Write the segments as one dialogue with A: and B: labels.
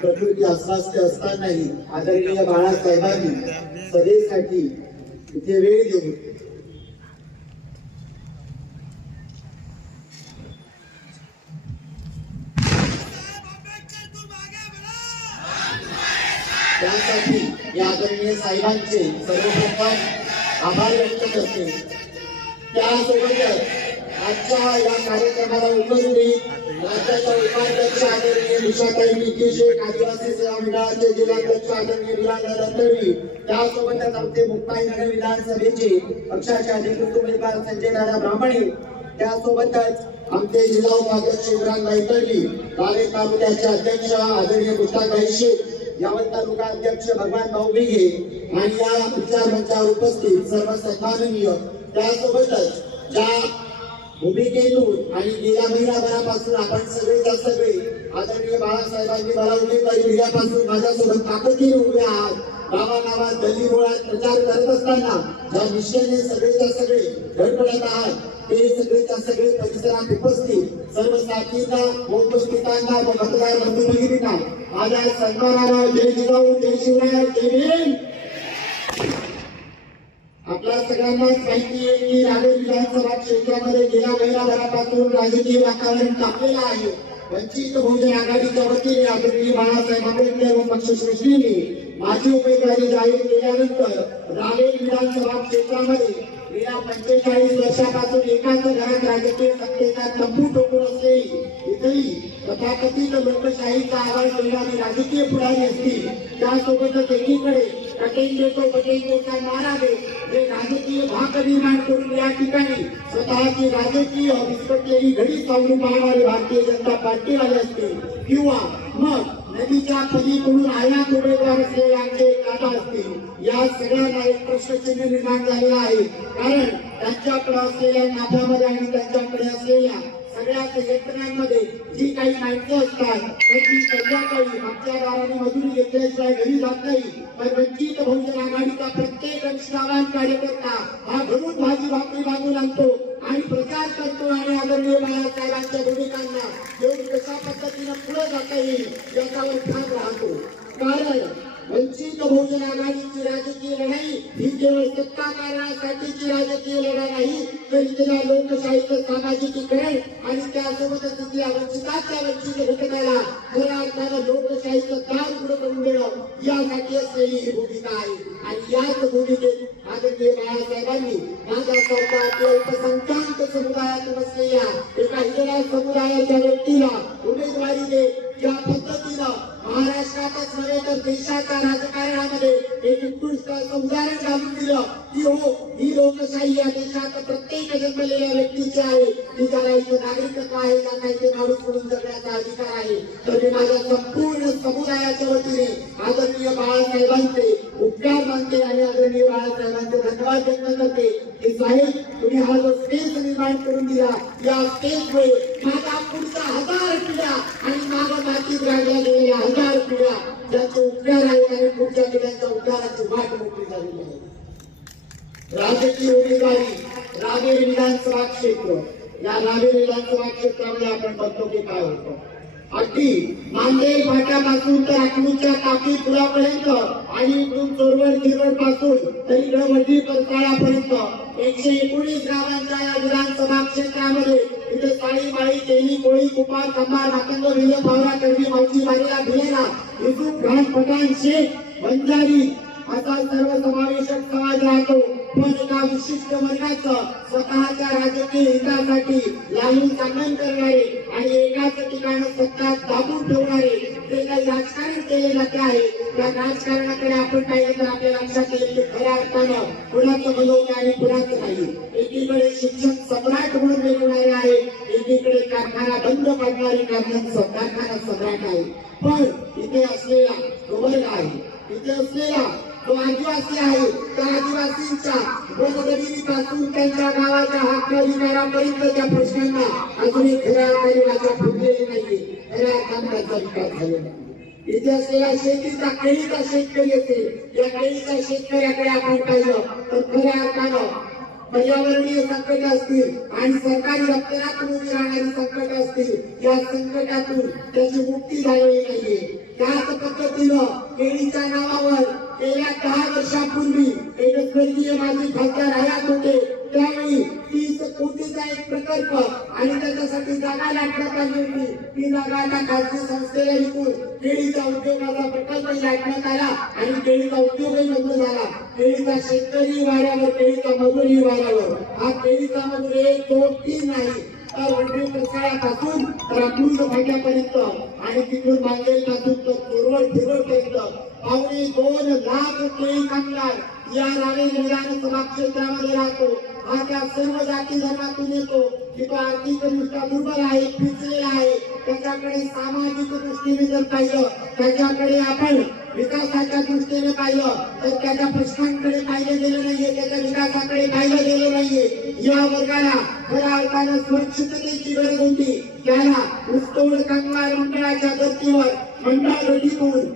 A: प्रकृती अस्वास्थ्य असतानाही आदरणीय बाळासाहेबांनी सभेसाठी इथे वेळ देऊन त्यासाठी या आदरणीय साहेबांचे सर्वप्रथम आभार व्यक्त करते. त्यासोबतच आजच्या या कार्यक्रमाला उपस्थित राज्याच्या उपाध्यक्ष आदरणीय निशाताई निकी शेख आदिवासी सेवा मंडळाचे जिल्हाध्यक्ष आदरणीय विराज रतनवी त्यासोबतच आमचे मुक्ताईनगर विधानसभेचे पक्षाचे अधिकृत उमेदवार संजय दादा ब्राह्मणे त्यासोबतच आमचे जिल्हा उपाध्यक्ष इम्रान बैतरवी बाले तालुक्याचे अध्यक्ष आदरणीय मुस्ताक शेख यावत तालुका अध्यक्ष भगवान भाऊ बिघे आणि या विचार मंचावर उपस्थित सर्व सन्माननीय त्यासोबतच ज्या भूमिकेतून आणि गेल्या महिनाभरापासून आपण सगळेच्या सगळे आदरणीय बाळासाहेबांनी मला उमेदवारी दिल्यापासून माझ्यासोबत ताकदीने उभे आहात. गावागावात गल्ली मुळात प्रचार करत असताना ज्या निश्चयाने सगळेच्या सगळे धडपडत आहात. ते सगळेच्या सगळे परिसरात उपस्थित सर्व साथींना उपस्थितांना व मतदार बंधू भगिनींना माझ्या सन्मानाला जय जिजाऊ जय शिवराय जय भीम! आपल्या सगळ्यांनाच माहिती आहे की रावेर विधानसभा क्षेत्रामध्ये गेल्या महिनाभरापासून राजकीय वातावरण तापलेलं आहे. वंचित बहुजन आघाडीच्या वतीने आदरणीय बाळासाहेब आंबेडकर व पक्षश्रेष्ठींनी माझी उमेदवारी जाहीर केल्यानंतर रावेर विधानसभा क्षेत्रामध्ये गेल्या पंचेचाळीस वर्षापासून एकाच घरात राजकीय सत्तेचा तंबू टोकून असलेली इथेही तथाकथित लोकशाहीचा आवाज देणारी राजकीय पुढारी असतील त्यासोबतच एकीकडे पटेल देतो पटेल देता नारा देत जे राजकीय भाग निर्माण करून या ठिकाणी स्वतःची राजकीय विस्कटलेली घडी सावरून पाहणारी भारतीय जनता पार्टीवाले असतील. किंवा मग त्यांच्या पलीकडून आयात उमेदवार असलेले आमचे काका असतील. या सगळ्यांना एक प्रश्नचिन्ह निर्माण झालेला आहे. कारण त्यांच्याकडे असलेल्या नाफ्यामध्ये आणि त्यांच्याकडे असलेल्या सगळ्याच यंत्रणांमध्ये जी काही माहिती असतात त्यांची संध्याकाळी मागच्या दाराने मजुरी घेतल्याशिवाय घरी जात नाही. पण वंचित बहुजन आघाडीचा प्रत्येक निष्ठावान कार्यकर्ता हा घरून भाजी भाकरी बांधून आणतो आणि प्रचार करतो. आणि आदरणीय बाळासाहेबांच्या भूमिकांना. लोकशाहीचं दार पुढे करून देणं यासाठी असलेली ही भूमिका आहे. आणि याच भूमिकेत आदरणीय बाळासाहेबांनी माझ्या सरकारच्या उपसंख्याक समुदायातून असलेल्या एका हिजडा समुदायाच्या व्यक्तीला उमेदवारी दे या महाराष्ट्रातच नव्हे तर देशाच्या राजकारणामध्ये एक उत्कृष्ट उदाहरण घालून दिलं. की हो ही लोकशाही या देशात प्रत्येक जन्मलेल्या व्यक्तीची आहे. की ज्याला इथं नागरिकत्व आहे त्यांना इथे माणूस म्हणून जगण्याचा अधिकार आहे. तर मी माझ्या संपूर्ण समुदायाच्या वतीने आदरणीय बाळासाहेबांचे उपकार मानते आणि आदरणीय बाळासाहेबांचे धन्यवाद व्यक्त करते. की साहेब तुम्ही हा जो स्पेस निर्माण करून दिला या स्पेसमुळे माझा पुढचा हजार पिढ्या आणि माझ्या मातीत राहिल्या गेलेल्या हजार पिढ्या ज्यांचे उपकार आहे आणि पुढच्या पिढ्यांच्या उद्धाराची वाट मोठी झालेली आहे. राजकीय उमेदवारी रावेर विधानसभा क्षेत्र. या रावेर विधानसभा क्षेत्रामध्ये आपण बघतो की काय होतं. अगदी मांदेल फाट्यापासून तर अकलूच्या काकी पुलापर्यंत आणि इकडून चोरवड गिरवडपासून तर इकडे वडली परताळ्यापर्यंत एकशे एकोणीस गावांच्या या विधानसभा क्षेत्रामध्ये इथे साडे केली कोळी कुपा कंबार नाकंद विले पावरा करवी मावशी बारीला भिलेला युसुफ घाण पठाण शेख बंजारी असा सर्व समावेशक समाज राहतो. पण विशिष्ट वर्गाचं स्वतःच्या राजकीय हितासाठी लाईन संगम करणारे आणि एकाच ठिकाण सत्ता दाबून ठेवणारे जे काही राजकारण केले जाते आहे त्या राजकारणाकडे आपण पाहिलं तर आपल्या लक्षात येईल की खऱ्या अर्थानं कुणाचं भलं आणि कुणाचं नाही. एकीकडे शिक्षक सम्राट म्हणून मिळवणारे आहे एकीकडे कारखाना बंद पाडणारे कारखाना कारखाना सम्राट आहे. पण इथे असलेला गव्हर्नर आहे. इथे असलेला तो आदिवासी आहे. त्या आदिवासींच्या गोरगरिबीपासून त्यांच्या गावाच्या हक्क अधिकारापर्यंतच्या प्रश्नांना अजूनही खऱ्या अर्थाने वाचा फुटलेली नाहीये. खऱ्या अर्थाने त्याचा विकास झालेला नाही. इथे असलेल्या शेतीचा केळीचा शेतकरी असेल. या केळीच्या शेतकऱ्याकडे आपण पाहिलं तर खऱ्या अर्थानं पर्यावरणीय संकट असतील आणि सरकारी दप्तरातून उभी राहणारी संकट असतील या संकटातून त्याची मुक्ती झालेली नाहीये. त्याच पद्धतीनं केळीच्या नावावर गेल्या दहा वर्षापूर्वी एक माजी खासदार हयात होते. त्यावेळी प्रकल्प आणि त्याच्यासाठी जागा लाटण्यात आली होती. ती जागा आता खासगी संस्थेला विकून केळीचा उद्योगाचा प्रकल्प लाटण्यात आला आणि केळीचा उद्योगही बंद झाला. केळीचा शेतकरी वाऱ्यावर केळीचा मजुरी वाऱ्यावर. हा केळीचा मजूर एक दोन तीन नाही. तर वडील प्रसाळापासून तर अकलूज फाट्यापर्यंत आणि तिकडून मांगेल पासून तर चोरवड फिरवडपर्यंत पावणे दोन लाख केळी कामगार या राणे विधानसभा क्षेत्रामध्ये राहतो. हा त्या सर्व जाती धर्मातून येतो की तो आर्थिकदृष्ट्या दुर्बल आहे पिचलेला आहे. त्याच्याकडे सामाजिक दृष्टीने जर पाहिलं त्याच्याकडे आपण विकासाच्या दृष्टीने पाहिलं तर त्याच्या प्रश्नांकडे पाहिलं गेलं नाहीये त्याच्या विकासाकडे पाहिलं गेलं नाहीये. या वर्गाला खऱ्या अर्थानं सुरक्षिततेची गरज होती. त्याला ऊसतोड कामगार मंडळाच्या धर्तीवर मंडळ गटीतून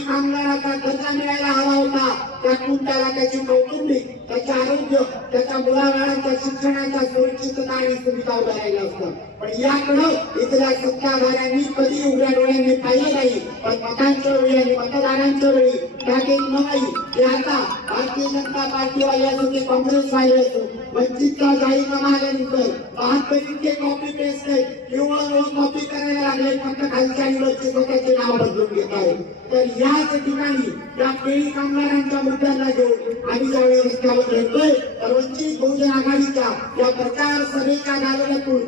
A: कामगाराचा दर्जा मिळायला हवा होता. त्यातून त्याला त्याची कौटुंबिक त्याचे आरोग्य त्याच्या मुलाबाळांच्या शिक्षणाच्या सुरक्षितता आणि सुविधा उभारायला राहिल्या असतं पण याकडे इथल्या सत्ताधाऱ्यांनी कधी उघड्या डोळ्यांनी पाहिलं नाही. पण मतांच्या वेळी आणि मतदारांच्या वेळी त्यागे नाही ते आता भारतीय जनता पार्टीवाले असो ते काँग्रेसवाले असो वंचितचा जाहीरनामा आल्यानंतर बहात्तर इतके कॉपी पेस्ट आहेत. केवळ रोज कॉपी करायला लागले फक्त खालच्या आणि स्वतःचे नाव बदलून घेत आहे तर याच ठिकाणी त्या केळी कामगारांच्या मुद्द्यांना घेऊन आम्ही ज्यावेळी रस्त्यावर येतोय तर वंचित बहुजन आघाडीच्या या प्रचार सभेच्या गाजवण्यातून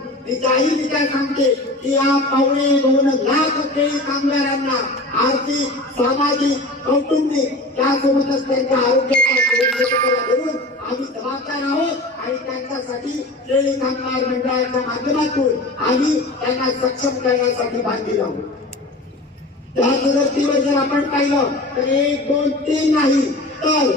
A: मी जाहीररित्या सांगते की या पावणे दोन लाख केळी कामगारांना आर्थिक सामाजिक कौटुंबिक त्यासोबतच त्यांच्या आरोग्याचा धरून आम्ही जबाबदार आहोत आणि त्यांच्यासाठी केळी कामगार मंडळाच्या माध्यमातून आम्ही त्यांना सक्षम करण्यासाठी बांधील आहोत. त्याच धर्तीवर जर आपण पाहिलं तर एक दोन तीन नाही तर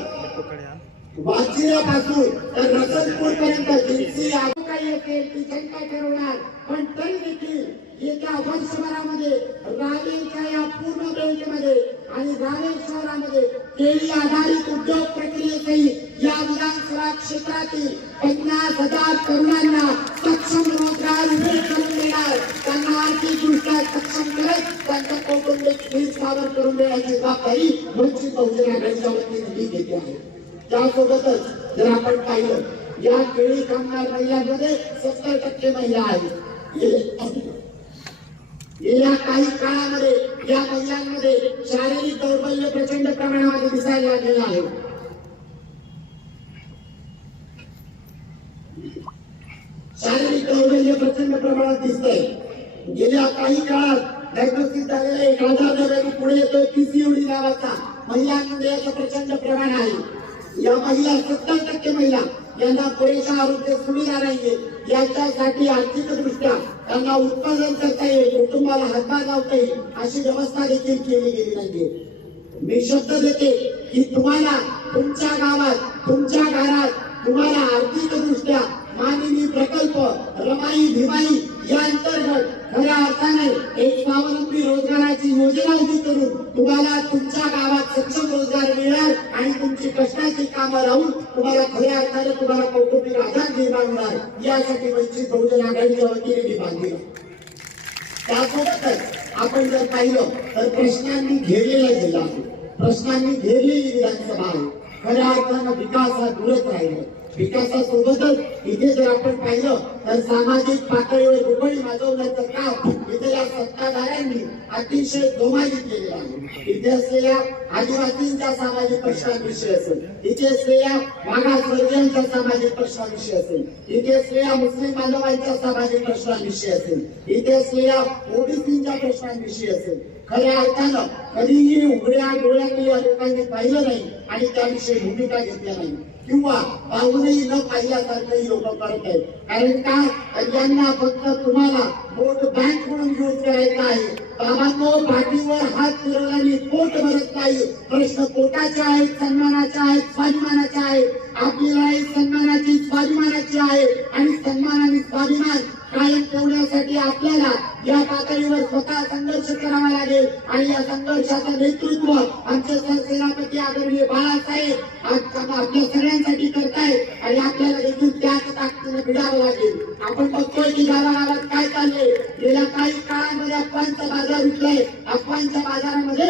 A: वाचिरापासून तर रतनपूर पर्यंत काही असेल ती जनता ठरवणार. पण तरी देखील येत्या वर्षभरामध्ये रावेरच्या या पूर्ण बँकेमध्ये आणि राणे शहरामध्ये केळी आधारित उद्योग प्रक्रियेतही या विधानसभा क्षेत्रातील पन्नास हजार तरुणांना सक्षम रोजगार उभे करून देणार. त्यांना आर्थिकदृष्ट्या सक्षम करत त्यांचं कौटुंबिक हिरसावर करून देण्याची जबाबदारी वंचित बहुजन आघाडीच्या वतीने मी घेते आहे. त्यासोबतच जर आपण पाहिलं या केळी कामगार महिलांमध्ये सत्तर टक्के महिला आहेत. या काही काळामध्ये या महिलांमध्ये शारीरिक दौर्बल्य प्रचंड प्रमाणामध्ये दिसायला लागलेलं आहे. शारीरिक दौर्बल्य प्रचंड प्रमाणात दिसतंय. गेल्या काही काळात डायग्नोस्टिक झालेला एक आजार नव्याने पुढे येतोय पीसीओडी नावाचा. महिलांमध्ये याचं प्रचंड प्रमाण आहे. या महिला सत्तर टक्के महिला. यांना पुरेसा आरोग्य सुविधा नाहीये. याच्यासाठी आर्थिक दृष्ट्या त्यांना उत्पादन करता येईल कुटुंबाला हातभार लावता येईल अशी व्यवस्था देखील केली गेली नाहीये. मी शब्द देते की तुम्हाला तुमच्या गावात तुमच्या घरात तुम्हाला आर्थिक दृष्ट्या मानवी प्रकल्प रमाई भिमाई या अंतर्गत खऱ्या अर्थाने एक स्वावलंबी रोजगाराची योजना उभी करून तुम्हाला तुमच्या गावात सक्षम रोजगार मिळणार आणि तुमची कष्टाची कामं राहून तुम्हाला खऱ्या अर्थाने तुम्हाला कौटुंबिक आधार निर्माण होणार. यासाठी वंचित बहुजन आघाडीच्या वतीने मी बांधली त्यासोबतच आपण जर पाहिलं तर प्रश्नांनी घेरलेला जिल्हा आहे. प्रश्नांनी घेरलेली विधानसभा आहे. खऱ्या अर्थानं विकास हा दूरच राहिला. विकासासोबतच इथे जर आपण पाहिलं तर सामाजिक पातळीवर रुपडी माजवण्याचं काम इथे या सत्ताधाऱ्यांनी अतिशय जोमाने केले आहे. इथे असलेल्या आदिवासींच्या सामाजिक प्रश्नांविषयी असेल इथे असलेल्या मागासवर्गीयांच्या सामाजिक प्रश्नांविषयी असेल इथे असलेल्या मुस्लिम बांधवांच्या सामाजिक प्रश्नांविषयी असेल इथे असलेल्या ओबीसींच्या प्रश्नांविषयी असेल. खऱ्या अर्थानं कधीही उघड्या डोळ्यांनी लोकांनी पाहिलं नाही आणि त्याविषयी भूमिका घेतल्या नाही. किंवा पाहूनही न पाहिल्यासारखंही लोक करत आहेत कारण का यांना फक्त तुम्हाला वोट बँक म्हणून यूज करायचा आहे. बाबांनो पाठीवर हात फिरवल्याने पोट भरत नाही. प्रश्न पोटाचे आहेत सन्मानाचे आहेत स्वाभिमानाचे आहेत. आपली लढाई सन्मानाची स्वाभिमानाची आहे. आणि सन्मान आणि स्वाभिमान कायम ठेवण्यासाठी आपल्याला या पातळीवर स्वतः संघर्ष करावा लागेल. आणि या संघर्षाचं नेतृत्व आमचे सरसेनापती आदरणीय बाळासाहेब आपल्या सगळ्यांसाठी करतायत आणि आपल्याला देखील त्याच ताकदीने भिडावं लागेल. आपण बघतोय की गावागावात काय चाललंय. गेल्या काही काळामध्ये अफवांचा बाजार उठलाय. अफवांच्या बाजारामध्ये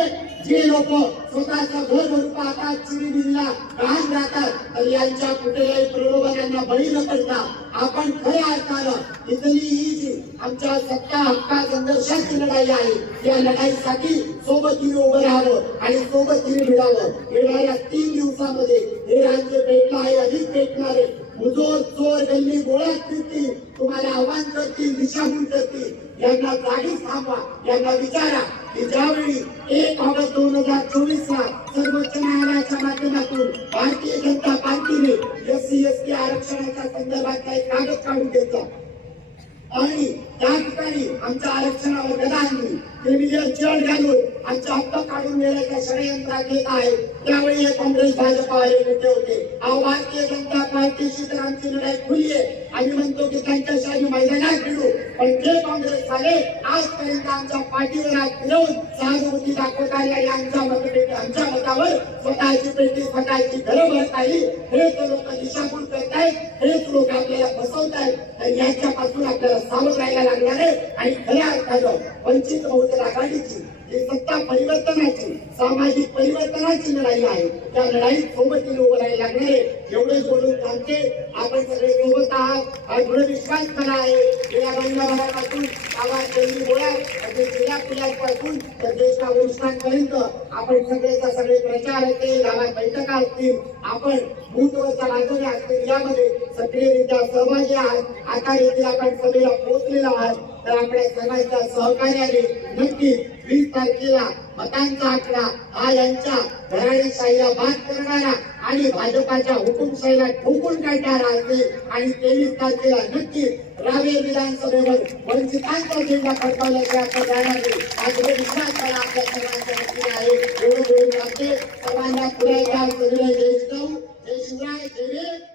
A: जे लोक स्वतःचा घर भरून पाहतात चिरी घाण राहतात तर यांच्या कुठेही प्रलोभनांना बळी न पडता आपण खऱ्या अर्थानं इथली ही जी आमच्या सत्ता हक्का संघर्षाची लढाई आहे या लढाईसाठी सोबत उभं राहावं आणि सोबत सोबतीने मिळावं. येणाऱ्या तीन दिवसामध्ये हे राज्य पेटलं आहे अधिक भेटणार आहे. मुजोर चोर गल्ली गोळ्यात फिरतील तुम्हाला आव्हान करतील दिशाभूल करतील. यांना जागीच थांबवा यांना विचारा की ज्यावेळी एक ऑगस्ट दोन हजार चोवीस ला सर्वोच्च न्यायालयाच्या माध्यमातून भारतीय जनता पार्टीने एस सी एस टी आरक्षणाच्या संदर्भात काही कागद काढून घेतला. आणि त्या ठिकाणी आमच्या आरक्षणावर गदा आणली क्रिमिनल चिरड घालून आमचा हप्ता काढून घेण्याच्या षडयंत्रात येत आहे. त्यावेळी हे काँग्रेस भाजपावाले नेते होते. अहो भारतीय जनता पार्टीशी तर आमची लढाई खुली आहे. आम्ही म्हणतो की त्यांच्याशी आम्ही मैदानात भिडू पण जे काँग्रेस झाले आजपर्यंत आमच्या पाठीवर आज फिरवून सहानुभूती दाखवत आली आणि आमच्या मतपेटी आमच्या मतावर स्वतःची पेटी स्वतःची घरं भरत आली हेच लोक दिशाभूल करतायत हेच लोक आपल्याला फसवतायत तर याच्यापासून आपल्याला सावध राहायला लागणार आहे. आणि खऱ्या अर्थानं वंचित बहुजन आघाडीची ही सत्ता परिवर्तनाची सामाजिक परिवर्तनाची लढाई आहे. त्या लढाईत सोबतीने उभं राहायला लागणारे एवढे बोलून थांबते. आपण सगळे सोबत आहात. हा दृढविश्वास विश्वास आहे. म्हणजे गेल्या महिनाभरापासून गावात गल्ली गोळ्यात अगदी जिल्हा पिढ्यांपासून तर देशा वरिष्ठांपर्यंत आपण सगळेचा सगळे प्रचार येते. गावात बैठका असतील. आपण बूथवरचा बाजूने असतील. यामध्ये सक्रियरित्या सहभागी आहात. आता येथे आपण सभेला पोहोचलेला आहात. आपल्या सर्वांच्या सहकार्याने नक्कीच वीस मतांचा आकडा हा यांच्या घराणेशाहीला बाद करणारा आणि भाजपाच्या हुकुमशाहीला ठोकून काढणारा असेल आणि तेवीस तारखेला नक्कीच रावे विधानसभेवर वंचितांचा झेंडा फडकावल्याचे जाणार आज विश्वास मला आपल्या सर्वांच्या वतीने आहे. सर्वांना पुढे जय शिवराय जय.